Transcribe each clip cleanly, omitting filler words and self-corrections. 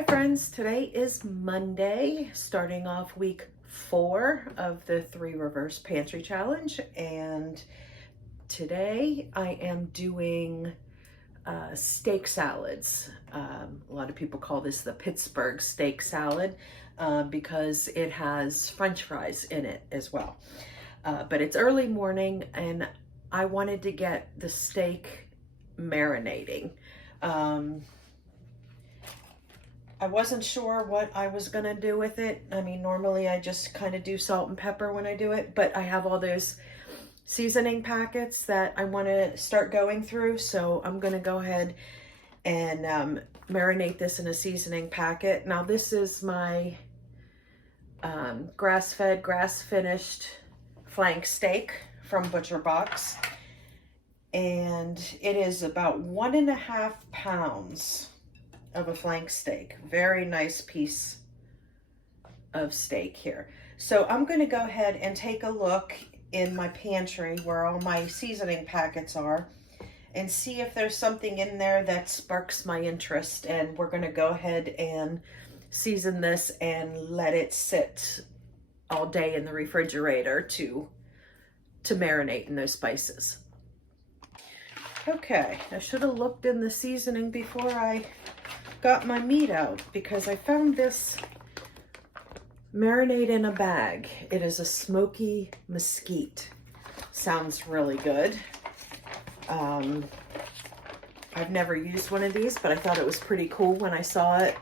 Hi friends, today is Monday, starting off week 4 of the 3 Reverse Pantry Challenge, and today I am doing steak salads. A lot of people call this the Pittsburgh steak salad because it has French fries in it as well. But it's early morning and I wanted to get the steak marinating. I wasn't sure what I was gonna do with it. I mean, normally I just kind of do salt and pepper when I do it, but I have all those seasoning packets that I want to start going through. So I'm gonna go ahead and marinate this in a seasoning packet. Now this is my grass-fed, grass-finished flank steak from Butcher Box. And it is about 1.5 pounds of a flank steak. Very nice piece of steak here. So I'm going to go ahead and take a look in my pantry where all my seasoning packets are and see if there's something in there that sparks my interest, and we're going to go ahead and season this and let it sit all day in the refrigerator to marinate in those spices. Okay, I should have looked in the seasoning before I got my meat out, because I found this marinade in a bag. It is a smoky mesquite. Sounds really good. I've never used one of these, but I thought it was pretty cool when I saw it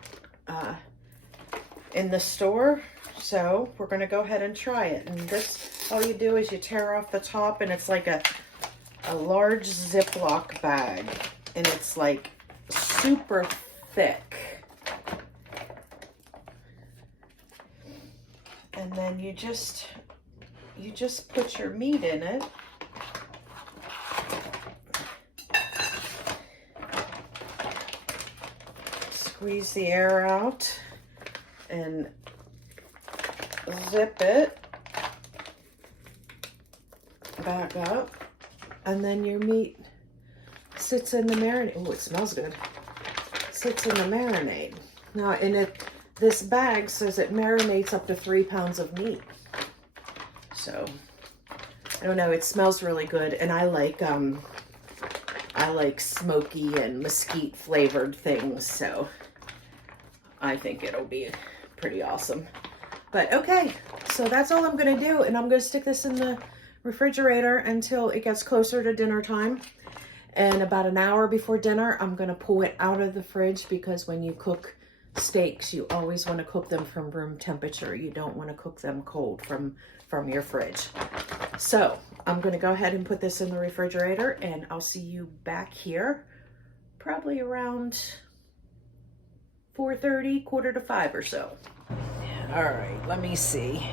in the store. So we're going to go ahead and try it. And this, all you do is you tear off the top, and it's like a large Ziploc bag, and it's like super thick. And then you just put your meat in it. Squeeze the air out and zip it back up. And then your meat sits in the marinade. Oh, it smells good. Sits in the marinade. Now, this bag says it marinates up to 3 pounds of meat. So, I don't know. It smells really good, and I like smoky and mesquite flavored things. So, I think it'll be pretty awesome. But okay, so that's all I'm gonna do, and I'm gonna stick this in the refrigerator until it gets closer to dinner time. And about an hour before dinner, I'm gonna pull it out of the fridge, because when you cook steaks, you always want to cook them from room temperature. You don't want to cook them cold from your fridge. So I'm gonna go ahead and put this in the refrigerator, and I'll see you back here probably around 4:30, 4:45 or so. All right, let me see.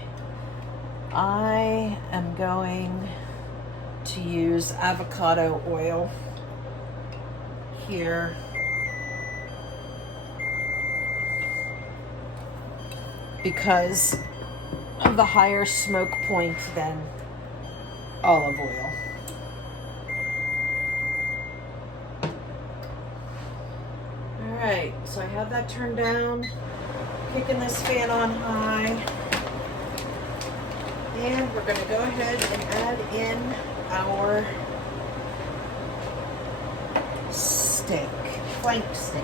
I am going to use avocado oil here. Because of the higher smoke point than olive oil. All right, so I have that turned down, kicking this fan on high. And we're going to go ahead and add in our steak, flank steak.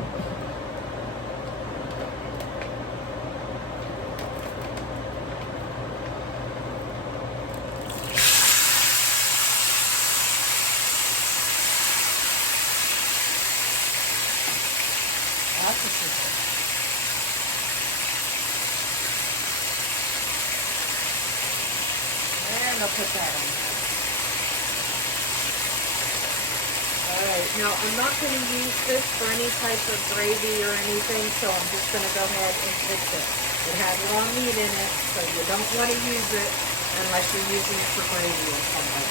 Lots of seasoning. And I'll put that on there. Alright, now I'm not going to use this for any type of gravy or anything, so I'm just going to go ahead and fix it. It has raw meat in it, so you don't want to use it unless you're using it for gravy or something.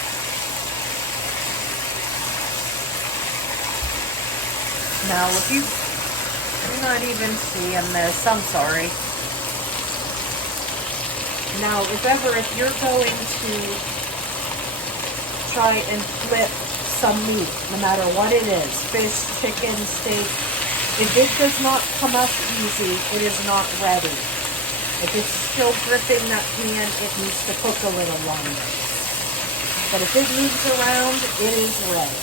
Now, if you're not even seeing this, I'm sorry. Now, if you're going to try and flip some meat, no matter what it is, fish, chicken, steak, If it does not come up easy, it is not ready. If it's still gripping that pan, it needs to cook a little longer. But if it moves around, it is ready.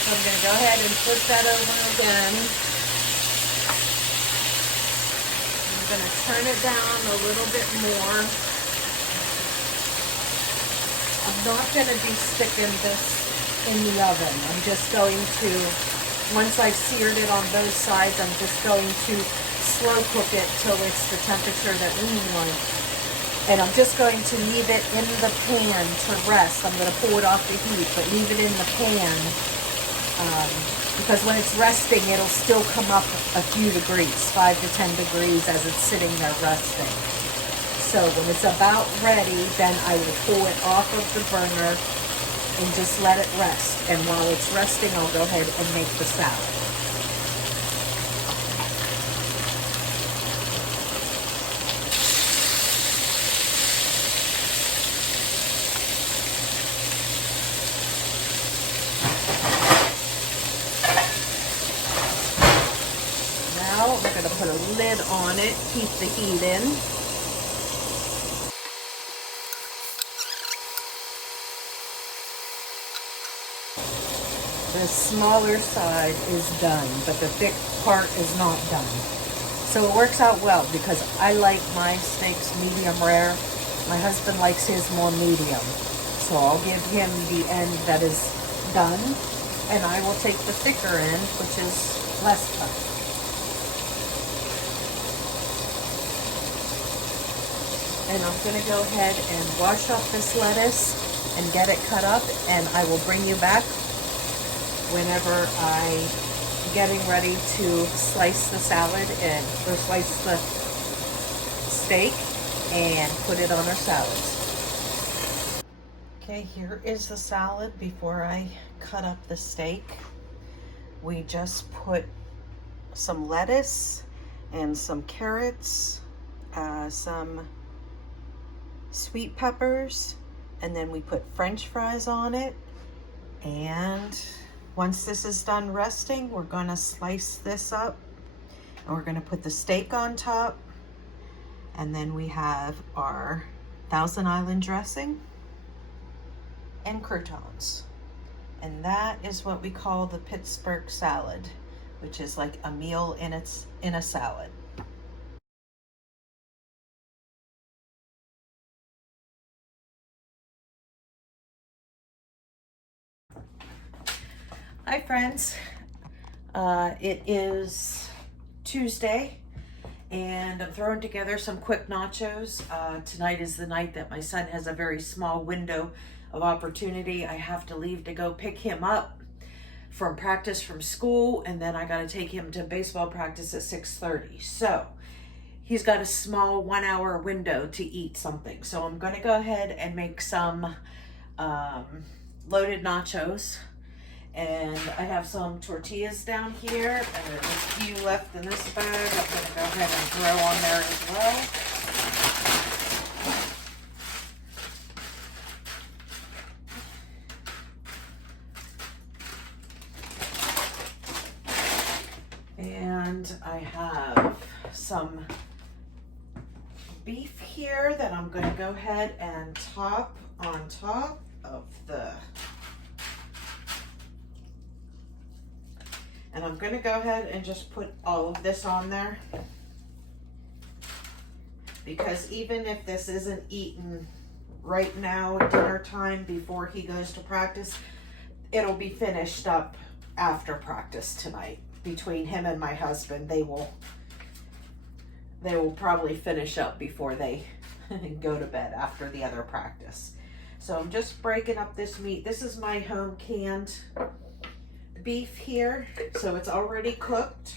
So I'm going to go ahead and flip that over again. I'm going to turn it down a little bit more. I'm not going to be sticking this in the oven. I'm just going to, once I've seared it on both sides, I'm just going to slow cook it till it's the temperature that we want. And I'm just going to leave it in the pan to rest. I'm going to pull it off the heat, but leave it in the pan because when it's resting, it'll still come up a few degrees, 5 to 10 degrees as it's sitting there resting. So when it's about ready, then I will pull it off of the burner and just let it rest. And while it's resting, I'll go ahead and make the salad. Now we're going to put a lid on it, keep the heat in. The smaller side is done, but the thick part is not done. So it works out well because I like my steaks medium rare. My husband likes his more medium. So I'll give him the end that is done, and I will take the thicker end, which is less done. And I'm going to go ahead and wash up this lettuce and get it cut up, and I will bring you back whenever I'm getting ready to slice the salad or slice the steak and put it on our salads. Okay, here is the salad before I cut up the steak. We just put some lettuce and some carrots, some sweet peppers, and then we put French fries on it. And once this is done resting, we're going to slice this up and we're going to put the steak on top. And then we have our Thousand Island dressing and croutons. And that is what we call the Pittsburgh salad, which is like a meal in a salad. Hi friends, it is Tuesday and I'm throwing together some quick nachos. Tonight is the night that my son has a very small window of opportunity. I have to leave to go pick him up from practice from school, and then I got to take him to baseball practice at 6:30. So he's got a small 1 hour window to eat something. So I'm going to go ahead and make some loaded nachos. And I have some tortillas down here, and there's a few left in this bag. I'm going to go ahead and throw on there as well. And I have some beef here that I'm going to go ahead and top on top of the... And I'm going to go ahead and just put all of this on there, because even if this isn't eaten right now at dinner time before he goes to practice, it'll be finished up after practice tonight. Between him and my husband, they will probably finish up before they go to bed after the other practice. So I'm just breaking up this meat. This is my home canned beef here, so it's already cooked.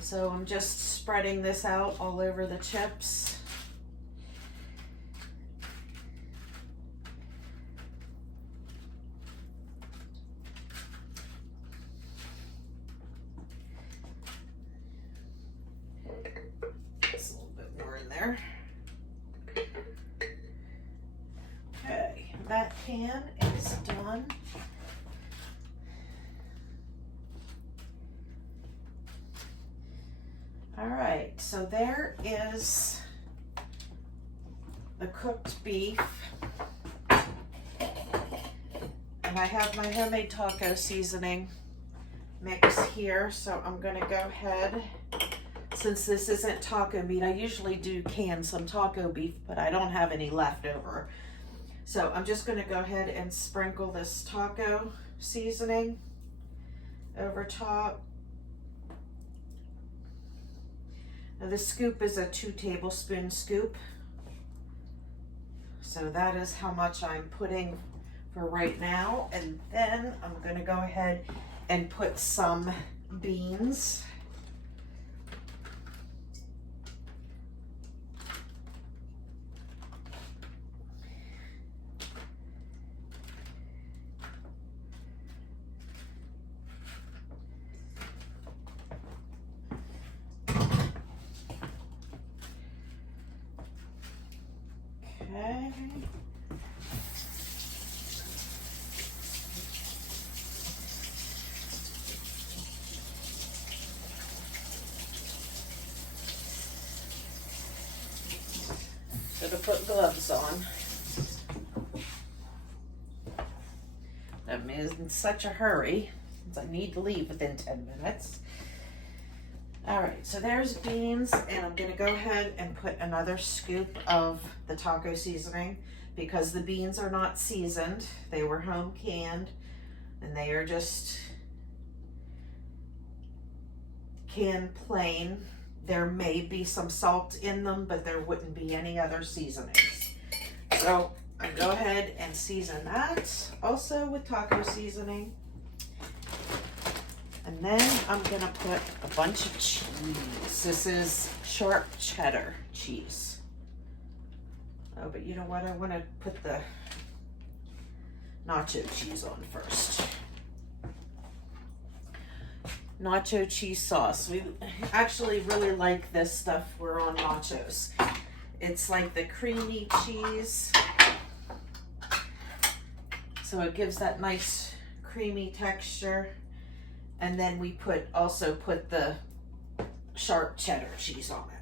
So I'm just spreading this out all over the chips. Just a little bit more in there. Okay, that pan is done. All right, so there is the cooked beef. And I have my homemade taco seasoning mix here, so I'm gonna go ahead, since this isn't taco meat, I usually do can some taco beef, but I don't have any left over. So I'm just gonna go ahead and sprinkle this taco seasoning over top. Now this scoop is a 2 tablespoon scoop. So that is how much I'm putting for right now. And then I'm gonna go ahead and put some beans. Okay. So to put gloves on. I'm in such a hurry since I need to leave within 10 minutes. All right, so there's beans, and I'm gonna go ahead and put another scoop of the taco seasoning because the beans are not seasoned. They were home canned, and they are just canned plain. There may be some salt in them, but there wouldn't be any other seasonings. So I go ahead and season that also with taco seasoning. And then I'm gonna put a bunch of cheese. This is sharp cheddar cheese. Oh, but you know what? I wanna put the nacho cheese on first. Nacho cheese sauce. We actually really like this stuff. We're on nachos. It's like the creamy cheese. So it gives that nice creamy texture. And then we also put the sharp cheddar cheese on it.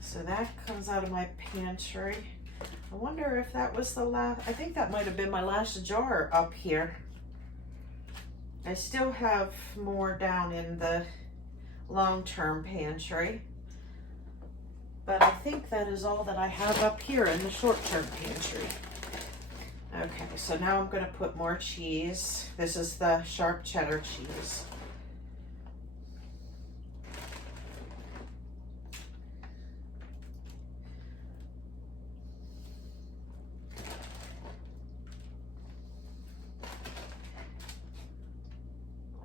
So that comes out of my pantry. I wonder if that was the last, I think that might have been my last jar up here. I still have more down in the long-term pantry, but I think that is all that I have up here in the short-term pantry. Okay, so now I'm going to put more cheese. This is the sharp cheddar cheese.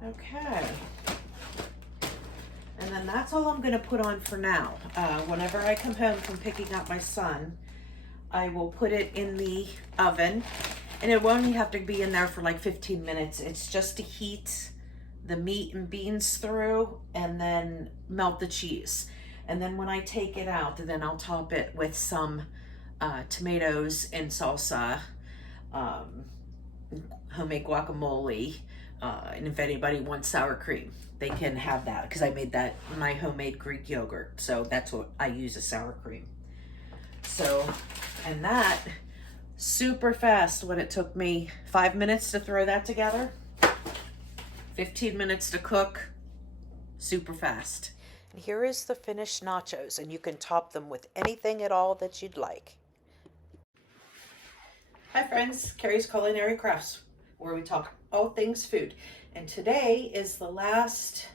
Okay, and then that's all I'm going to put on for now. Whenever I come home from picking up my son, I will put it in the oven, and it won't even have to be in there for like 15 minutes. It's just to heat the meat and beans through and then melt the cheese. And then when I take it out, then I'll top it with some tomatoes and salsa, homemade guacamole, and if anybody wants sour cream, they can have that because I made that in my homemade Greek yogurt. So that's what I use as sour cream. So, and that super fast when it took me 5 minutes to throw that together, 15 minutes to cook, super fast. And here is the finished nachos, and you can top them with anything at all that you'd like. Hi friends, Carrie's Culinary Crafts, where we talk all things food. And today is the last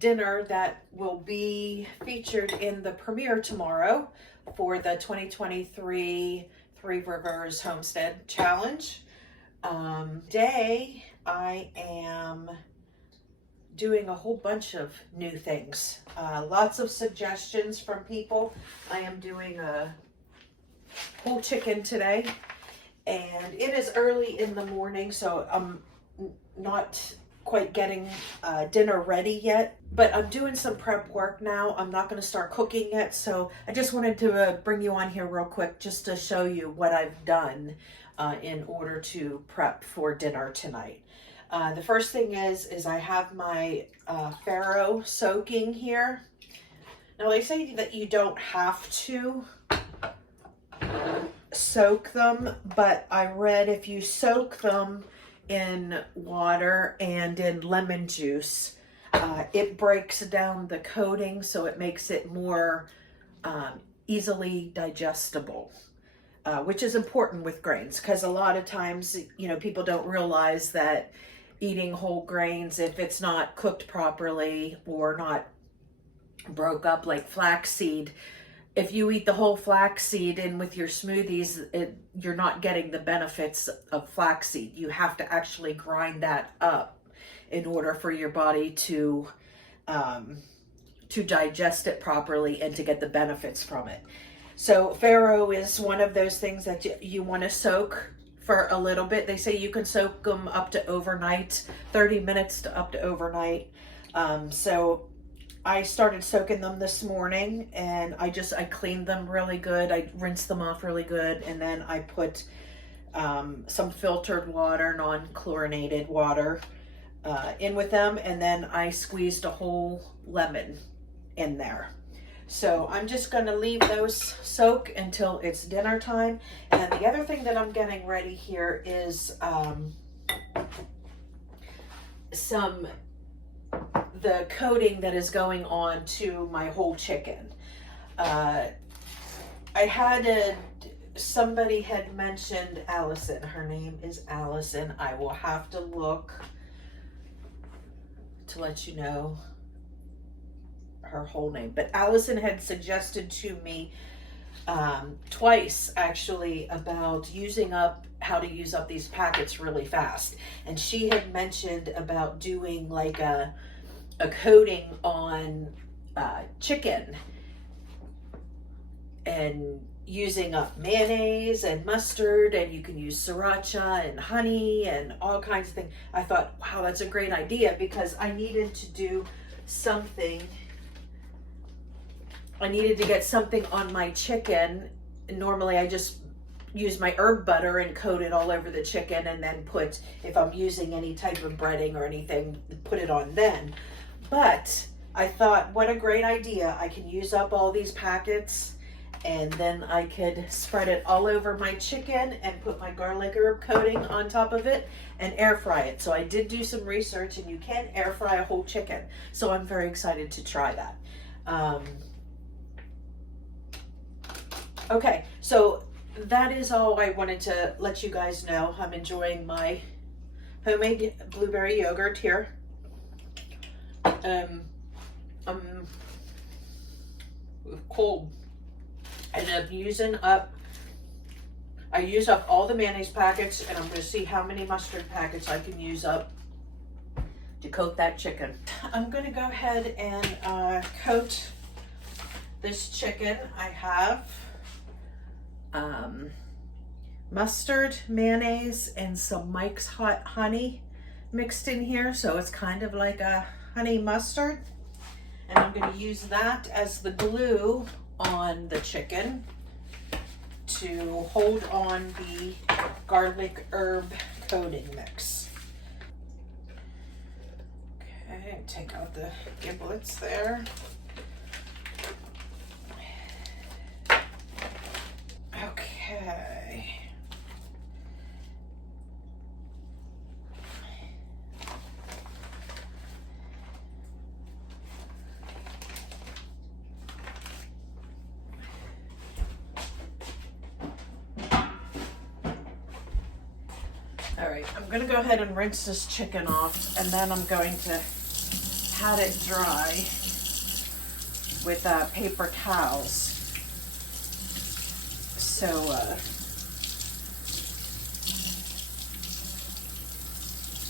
dinner that will be featured in the premiere tomorrow for the 2023 Three Rivers Homestead Challenge. Today I am doing a whole bunch of new things. Lots of suggestions from people. I am doing a whole chicken today. And it is early in the morning, so I'm not quite getting dinner ready yet, but I'm doing some prep work now. I'm not going to start cooking yet, so I just wanted to bring you on here real quick just to show you what I've done in order to prep for dinner tonight. The first thing is I have my farro soaking here. Now they say that you don't have to soak them, but I read if you soak them in water and in lemon juice, it breaks down the coating, so it makes it more easily digestible, which is important with grains, because a lot of times, you know, people don't realize that eating whole grains, if it's not cooked properly or not broke up like flaxseed, if you eat the whole flaxseed in with your smoothies, you're not getting the benefits of flaxseed. You have to actually grind that up in order for your body to digest it properly and to get the benefits from it. So farro is one of those things that you want to soak for a little bit. They say you can soak them up to overnight, 30 minutes to up to overnight. So I started soaking them this morning, and I cleaned them really good. I rinsed them off really good, and then I put some filtered water, non-chlorinated water in with them, and then I squeezed a whole lemon in there. So I'm just going to leave those soak until it's dinner time. And then the other thing that I'm getting ready here is the coating that is going on to my whole chicken. Somebody had mentioned Allison. Her name is Allison. I will have to look to let you know her whole name. But Allison had suggested to me twice actually about how to use up these packets really fast. And she had mentioned about doing like a coating on chicken and using up mayonnaise and mustard, and you can use sriracha and honey and all kinds of things. I thought, wow, that's a great idea, because I needed to do something. I needed to get something on my chicken. Normally I just use my herb butter and coat it all over the chicken, and then put, if I'm using any type of breading or anything, put it on then. But I thought, what a great idea. I can use up all these packets, and then I could spread it all over my chicken and put my garlic herb coating on top of it and air fry it. So I did do some research, and you can air fry a whole chicken. So I'm very excited to try that. Okay, so that is all I wanted to let you guys know. I'm enjoying my homemade blueberry yogurt here. I'm cold, and I used up all the mayonnaise packets, and I'm going to see how many mustard packets I can use up to coat that chicken. I'm going to go ahead and coat this chicken. I have mustard, mayonnaise, and some Mike's Hot Honey mixed in here, so it's kind of like a honey mustard, and I'm going to use that as the glue on the chicken to hold on the garlic herb coating mix. Okay, take out the giblets there. Okay. All right, I'm gonna go ahead and rinse this chicken off, and then I'm going to pat it dry with paper towels. So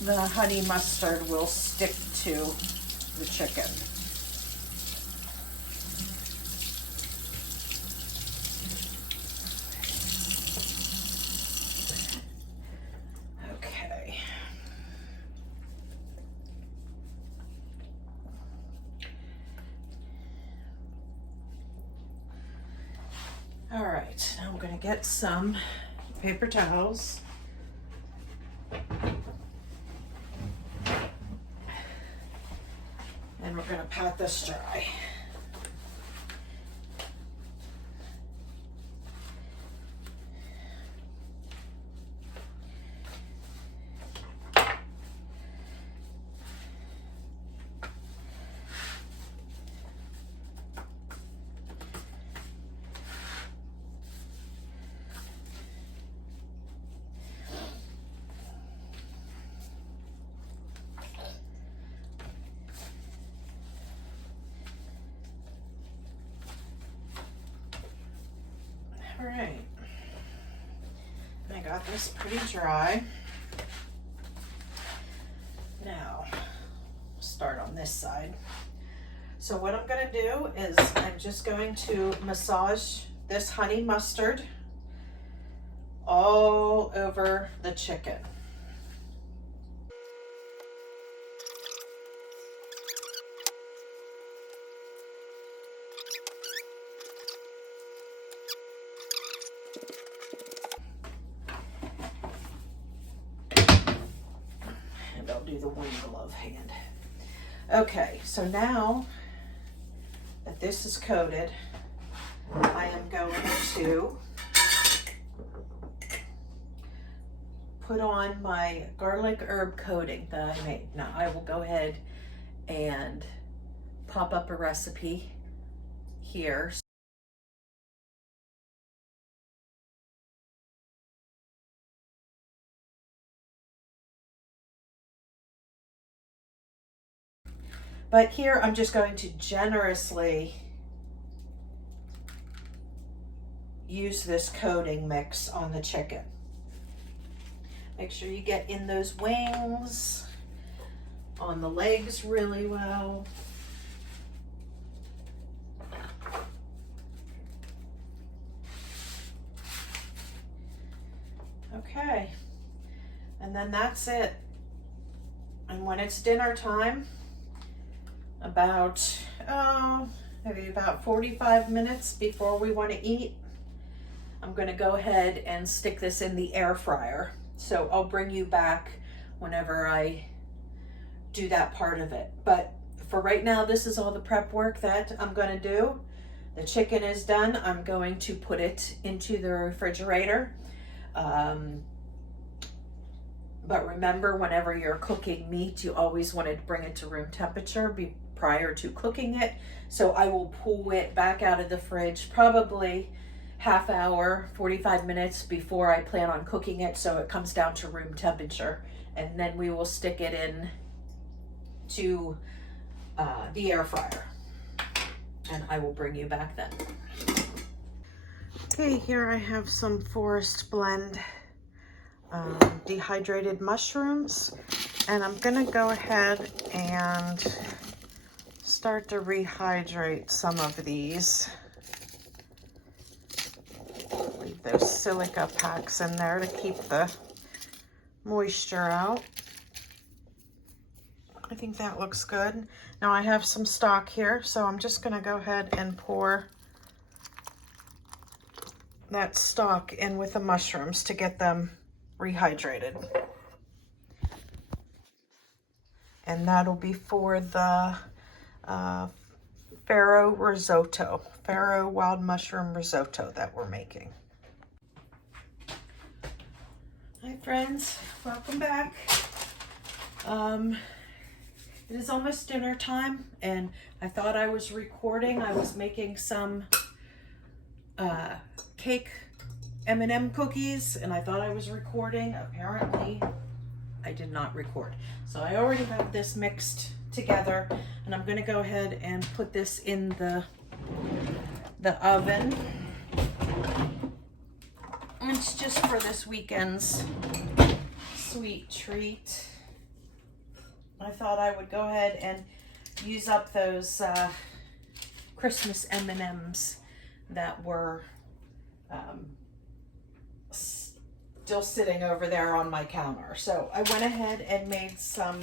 the honey mustard will stick to the chicken. Okay. All right, now I'm gonna get some paper towels. And we're gonna pat this dry. All right, I got this pretty dry. Now, start on this side. So what I'm gonna do is I'm just going to massage this honey mustard all over the chicken. And I'll do the one glove hand. Okay, so now that this is coated, I am going to put on my garlic herb coating that I made. Now I will go ahead and pop up a recipe here. But here I'm just going to generously use this coating mix on the chicken. Make sure you get in those wings, on the legs really well. Okay, and then that's it. And when it's dinner time, about, maybe about 45 minutes before we want to eat, I'm going to go ahead and stick this in the air fryer. So I'll bring you back whenever I do that part of it. But for right now, this is all the prep work that I'm going to do. The chicken is done. I'm going to put it into the refrigerator. But remember, whenever you're cooking meat, you always want to bring it to room temperature prior to cooking it. So I will pull it back out of the fridge probably half hour, 45 minutes before I plan on cooking it, so it comes down to room temperature. And then we will stick it in to the air fryer. And I will bring you back then. Okay, here I have some Forest Blend dehydrated mushrooms, and I'm gonna go ahead and start to rehydrate some of these. Leave those silica packs in there to keep the moisture out. I think that looks good. Now I have some stock here, so I'm just gonna go ahead and pour that stock in with the mushrooms to get them rehydrated. And that'll be for the farro risotto, farro wild mushroom risotto that we're making. Hi friends, welcome back. It is almost dinner time, and I thought I was recording. I was making some cake M&M cookies, and I thought I was recording. Apparently I did not record. So I already have this mixed together, and I'm going to go ahead and put this in the oven. It's just for this weekend's sweet treat. I thought I would go ahead and use up those Christmas M&Ms that were still sitting over there on my counter. So I went ahead and made some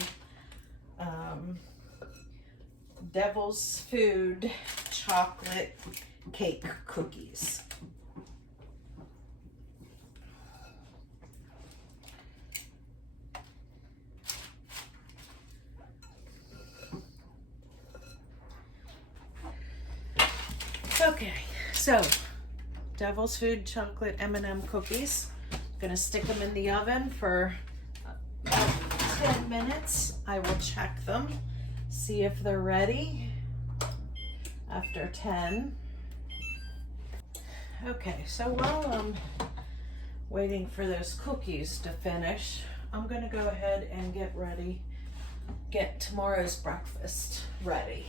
Devil's Food chocolate cake cookies. So, Devil's Food chocolate M&M cookies. Gonna stick them in the oven for about 10 minutes. I will check them, see if they're ready after 10. Okay, so while I'm waiting for those cookies to finish, I'm gonna go ahead and get tomorrow's breakfast ready.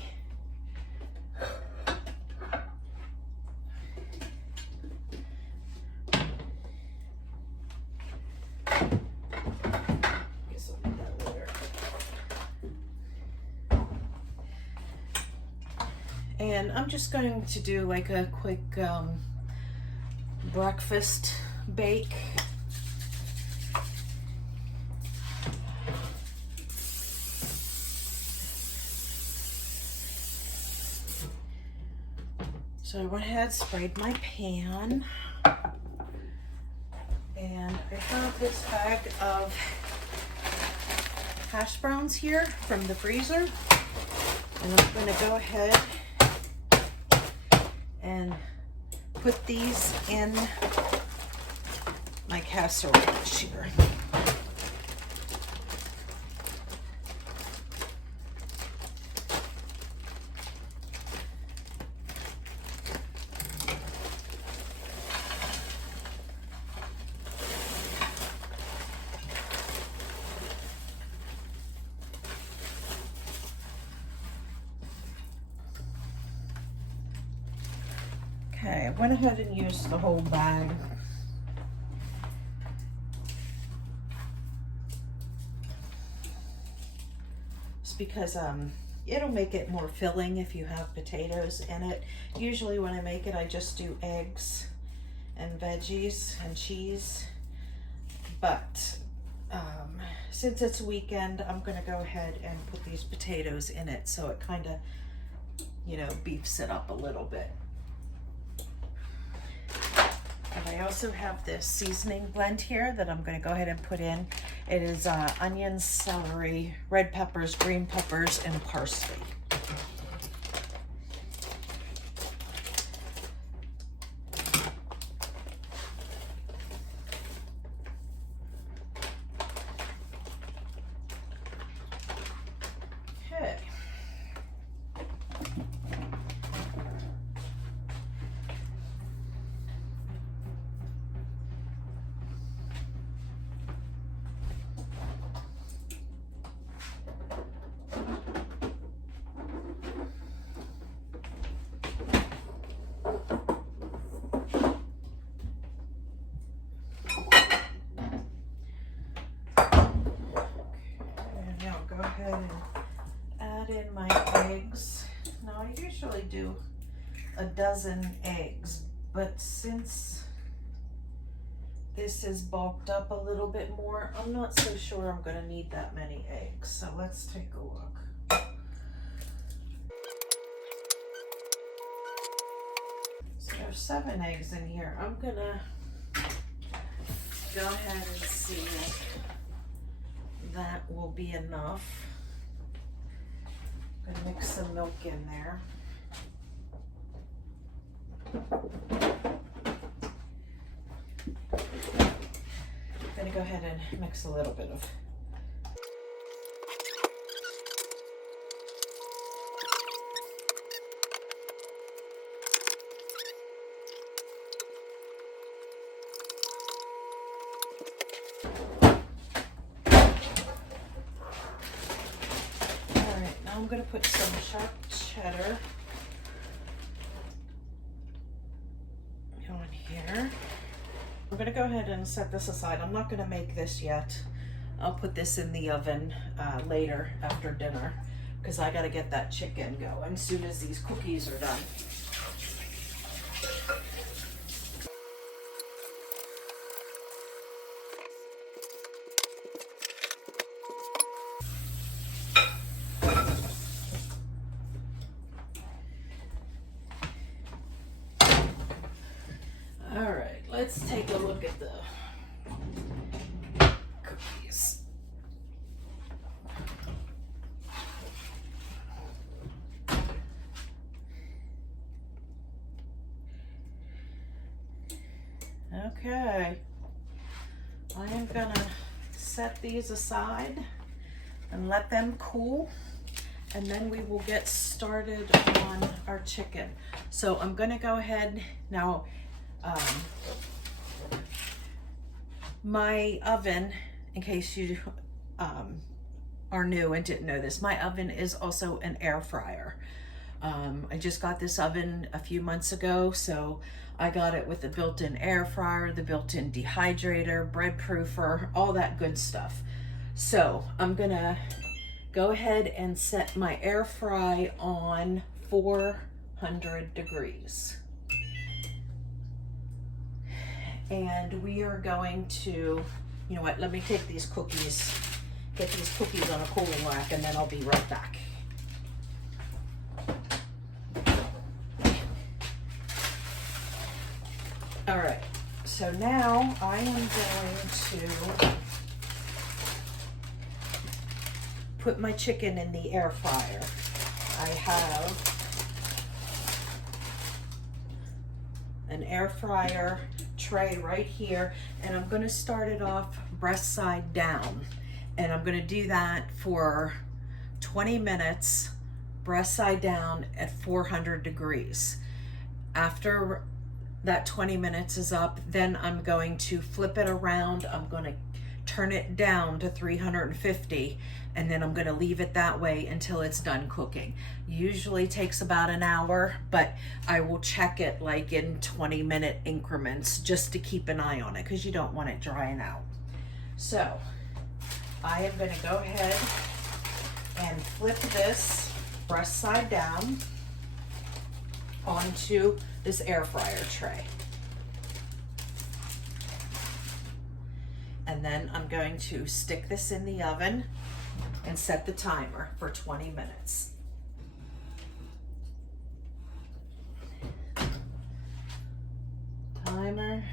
And I'm just going to do like a quick breakfast bake. So I went ahead, sprayed my pan, and I have this bag of hash browns here from the freezer, and I'm going to go ahead and put these in my casserole dish here. Okay, I went ahead and used the whole bag. It's because it'll make it more filling if you have potatoes in it. Usually when I make it, I just do eggs and veggies and cheese. But since it's a weekend, I'm gonna go ahead and put these potatoes in it so it kind of, you know, beefs it up a little bit. And I also have this seasoning blend here that I'm going to go ahead and put in. It is onions, celery, red peppers, green peppers, and parsley. Okay. Go ahead and add in my eggs. Now I usually do a dozen eggs, but since this is bulked up a little bit more, I'm not so sure I'm going to need that many eggs. So let's take a look. So there's 7 eggs in here. I'm going to go ahead and see if that will be enough. I'm gonna mix some milk in there. I'm gonna go ahead and mix a little bit of I'm going to put some sharp cheddar on here. I'm going to go ahead and set this aside. I'm not going to make this yet. I'll put this in the oven later after dinner because I got to get that chicken going as soon as these cookies are done. Let's take a look at the cookies. Okay, I am gonna set these aside and let them cool, and then we will get started on our chicken. So I'm gonna go ahead now. My oven, in case you are new and didn't know this, my oven is also an air fryer. I just got this oven a few months ago, so I got it with the built-in air fryer, the built-in dehydrator, bread proofer, all that good stuff. So I'm gonna go ahead and set my air fry on 400 degrees. And we are going to, you know what, let me take these cookies, get these cookies on a cooling rack, and then I'll be right back. All right, so now I am going to put my chicken in the air fryer. I have an air fryer tray right here, and I'm going to start it off breast side down, and I'm going to do that for 20 minutes breast side down at 400 degrees. After that 20 minutes is up, then I'm going to flip it around. I'm going to turn it down to 350, and then I'm going to leave it that way until it's done cooking. Usually takes about an hour, but I will check it like in 20-minute increments just to keep an eye on it, because you don't want it drying out. So I am going to go ahead and flip this breast side down onto this air fryer tray. And then I'm going to stick this in the oven and set the timer for 20 minutes. Timer,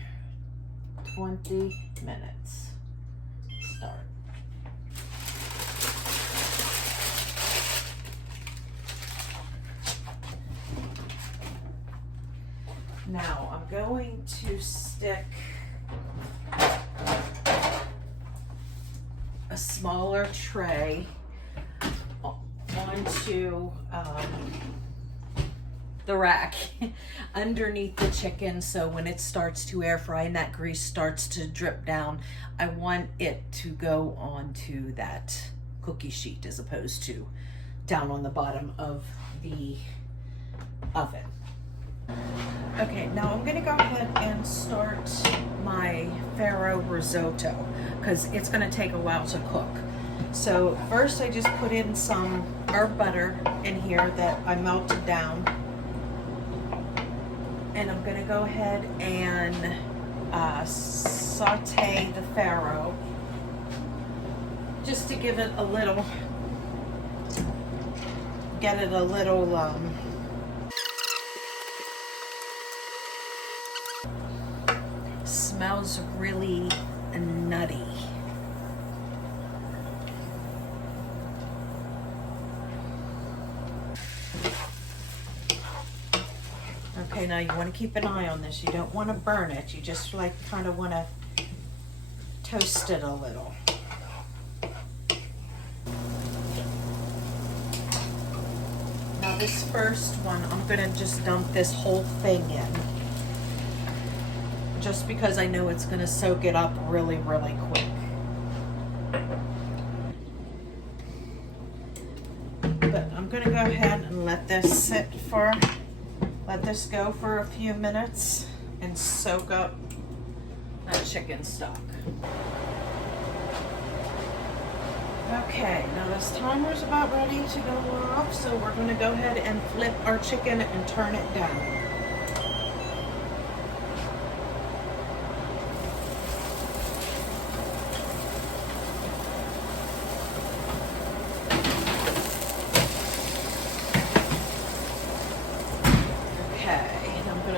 20 minutes. Start. Now I'm going to stick a smaller tray onto the rack underneath the chicken, so when it starts to air fry and that grease starts to drip down, I want it to go onto that cookie sheet as opposed to down on the bottom of the oven. Okay, now I'm gonna go ahead and start my farro risotto because it's gonna take a while to cook. So first I just put in some herb butter in here that I melted down. And I'm gonna go ahead and saute the farro just to give it a little, get it a little smells really nutty. Okay, now you want to keep an eye on this. You don't want to burn it. You just like kind of want to toast it a little. Now this first one, I'm going to just dump this whole thing in, just because I know it's going to soak it up really, really quick. But I'm going to go ahead and let this go for a few minutes and soak up that chicken stock. Okay, now this timer's about ready to go off, so we're going to go ahead and flip our chicken and turn it down.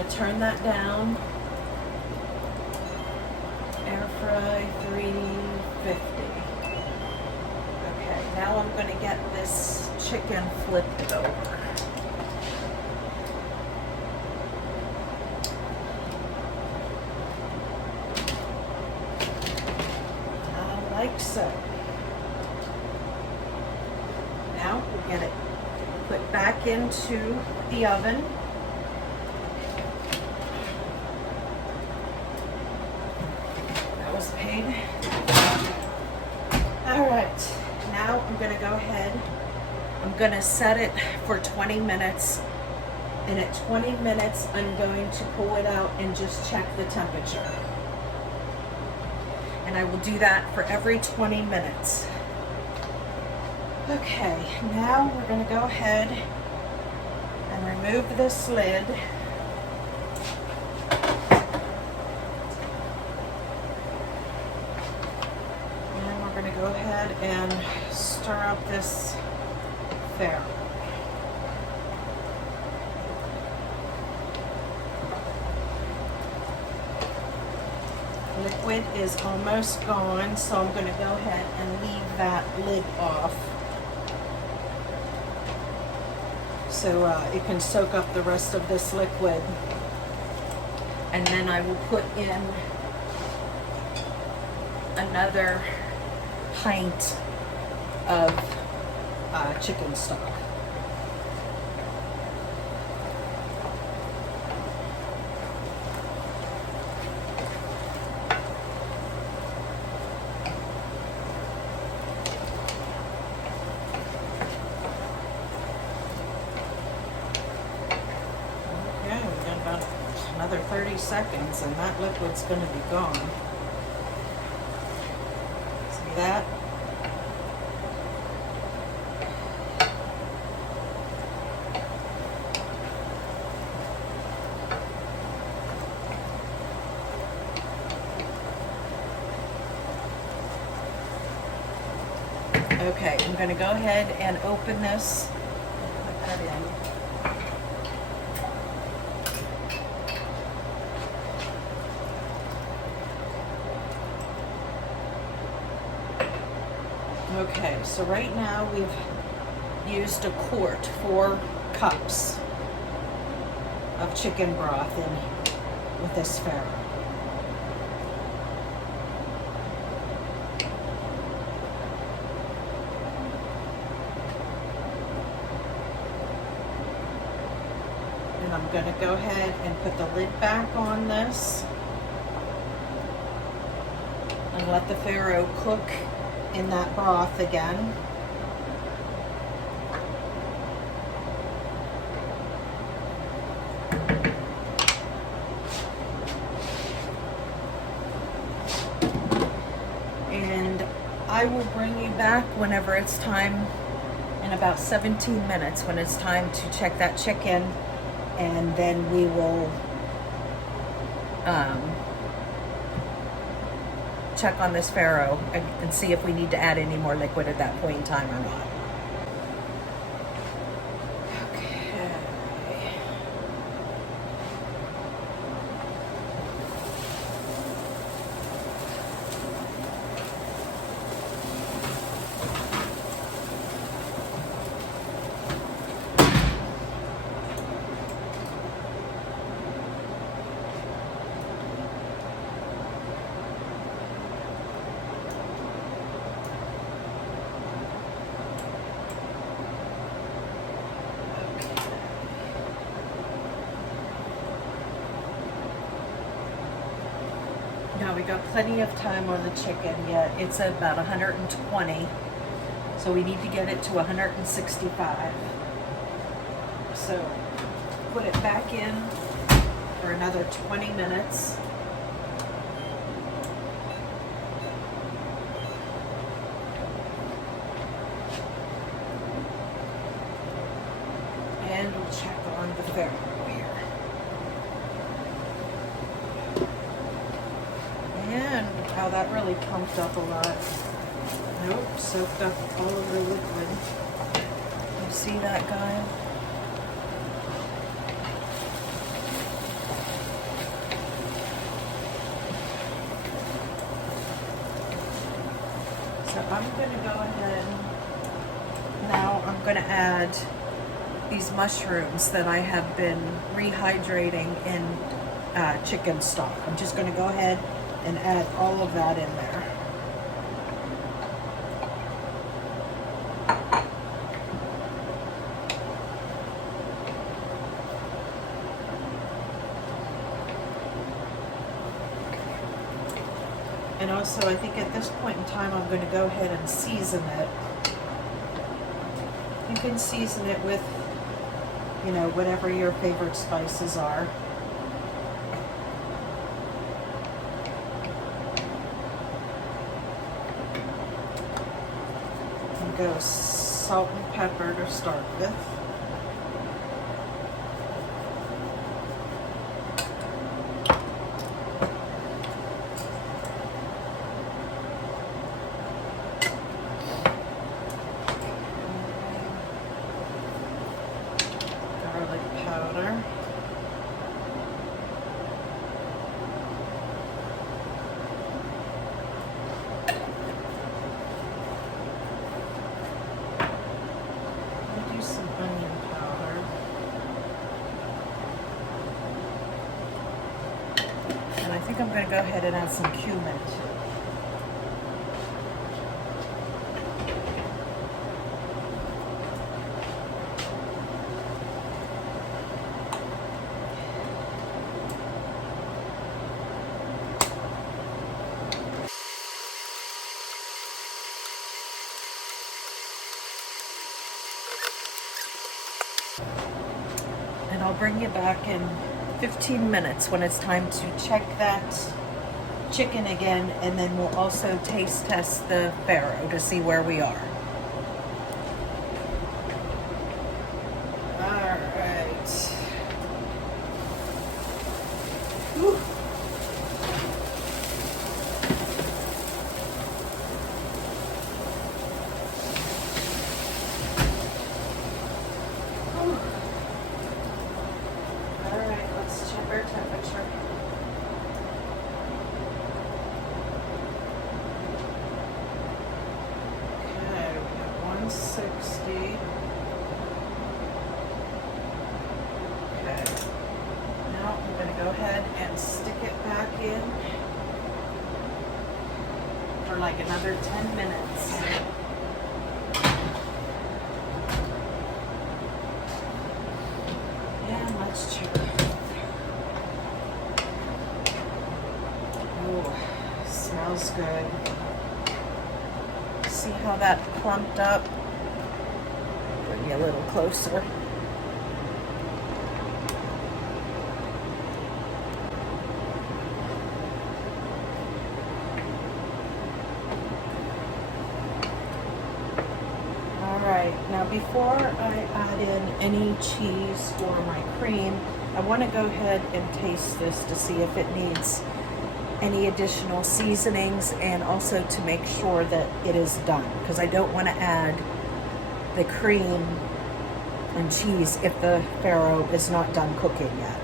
Turn that down. Air fry 350. Okay, now I'm going to get this chicken flipped over. We'll get it put back into the oven. That was paid. All right, now I'm gonna go ahead. I'm gonna set it for 20 minutes. And at 20 minutes, I'm going to pull it out and just check the temperature. And I will do that for every 20 minutes. Okay, now we're going to go ahead and remove this lid. And we're going to go ahead and stir up this farro. Liquid is almost gone, so I'm going to go ahead and leave that lid off so it can soak up the rest of this liquid. And then I will put in another pint of chicken stock. Another 30 seconds and that liquid's going to be gone. See that? Okay, I'm going to go ahead and open this. Put that in. Okay, so right now we've used a quart, 4 cups of chicken broth in with this farro. And I'm going to go ahead and put the lid back on this and let the farro cook in that broth again. And I will bring you back whenever it's time, in about 17 minutes, when it's time to check that chicken, and then we will check on this farro and see if we need to add any more liquid at that point in time or not. Okay. Now we got plenty of time on the chicken yet. It's about 120, so we need to get it to 165. So put it back in for another 20 minutes. And we'll check on the farro here. And how that really pumped up a lot. Nope, soaked up all of the liquid. You see that, guy? So I'm going to go ahead. Now I'm going to add these mushrooms that I have been rehydrating in chicken stock. I'm just going to go ahead and add all of that in there. And also, I think at this point in time, I'm going to go ahead and season it. You can season it with, you know, whatever your favorite spices are. And go salt and pepper to start with. Powder. I'll do some onion powder. And I think I'm going to go ahead and add some cumin too. And I'll bring you back in 15 minutes when it's time to check that chicken again, and then we'll also taste test the farro to see where we are. All right. Whew. Temperature. Okay, we have 160. Okay. Now I'm going to go ahead and stick it back in for like another 10 minutes. And let's check. Smells good. See how that plumped up? Bring you a little closer. All right, now before I add in any cheese or my cream, I want to go ahead and taste this to see if it needs any additional seasonings, and also to make sure that it is done, because I don't want to add the cream and cheese if the farro is not done cooking yet.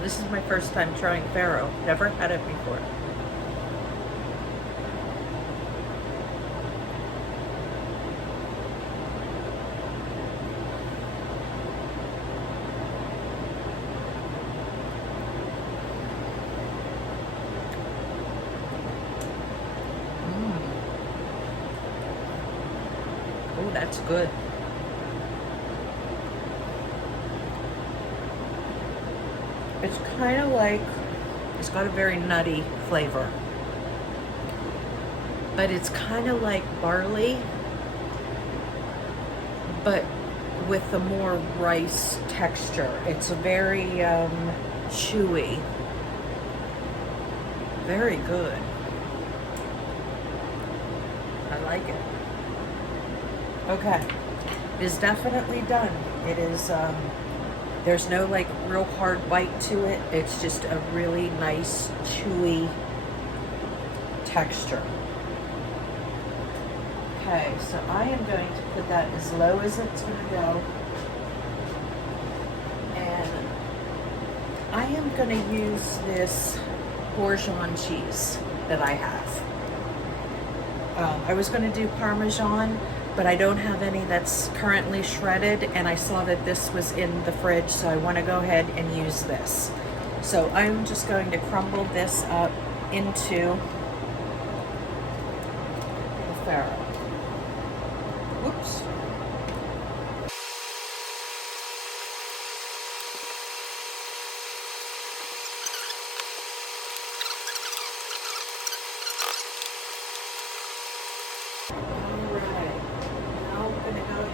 This is my first time trying farro. Never had it before. Oh, that's good. It's kind of like, it's got a very nutty flavor, but it's kind of like barley, but with a more rice texture. It's very chewy. Very good. I like it. Okay, it is definitely done. It is, there's no like real hard bite to it. It's just a really nice, chewy texture. Okay, so I am going to put that as low as it's going to go. And I am going to use this Bourguignon cheese that I have. I was going to do Parmesan, but I don't have any that's currently shredded, and I saw that this was in the fridge, so I want to go ahead and use this. So I'm just going to crumble this up into the farro. Whoops.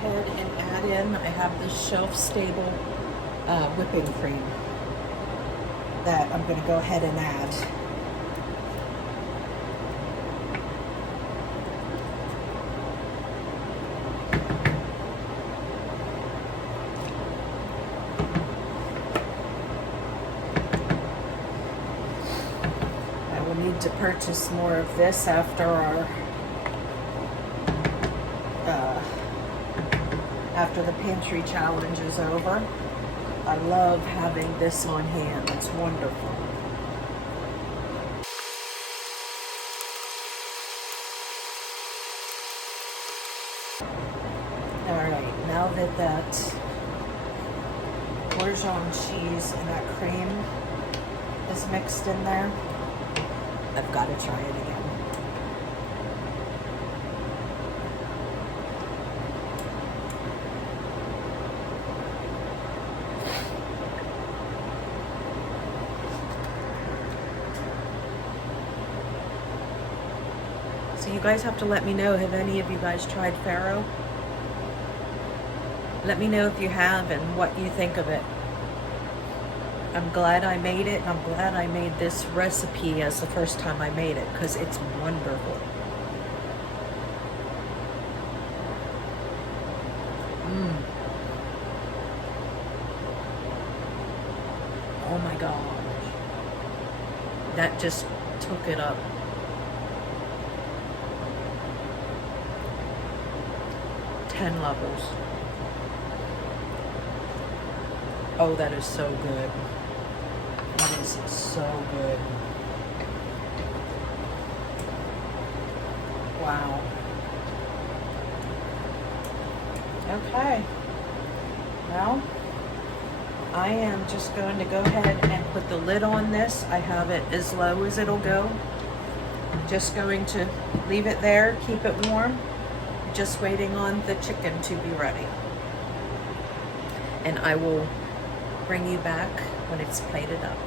And add in, I have this shelf-stable whipping cream that I'm going to go ahead and add. I will need to purchase more of this after the pantry challenge is over. I love having this on hand. It's wonderful. Alright, now that Bourgeon cheese and that cream is mixed in there, I've got to try it again. So you guys have to let me know, have any of you guys tried farro? Let me know if you have and what you think of it. I'm glad I made it, and I'm glad I made this recipe as the first time I made it, because it's wonderful. Oh my gosh. That just took it up. Ten levels. Oh, that is so good. That is so good. Wow. Okay. Well, I am just going to go ahead and put the lid on this. I have it as low as it'll go. I'm just going to leave it there, keep it warm. Just waiting on the chicken to be ready. And I will bring you back when it's plated up.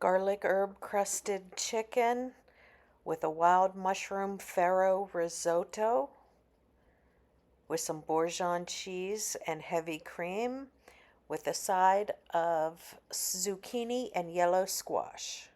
Garlic herb crusted chicken with a wild mushroom farro risotto with some Bourgeon cheese and heavy cream with a side of zucchini and yellow squash.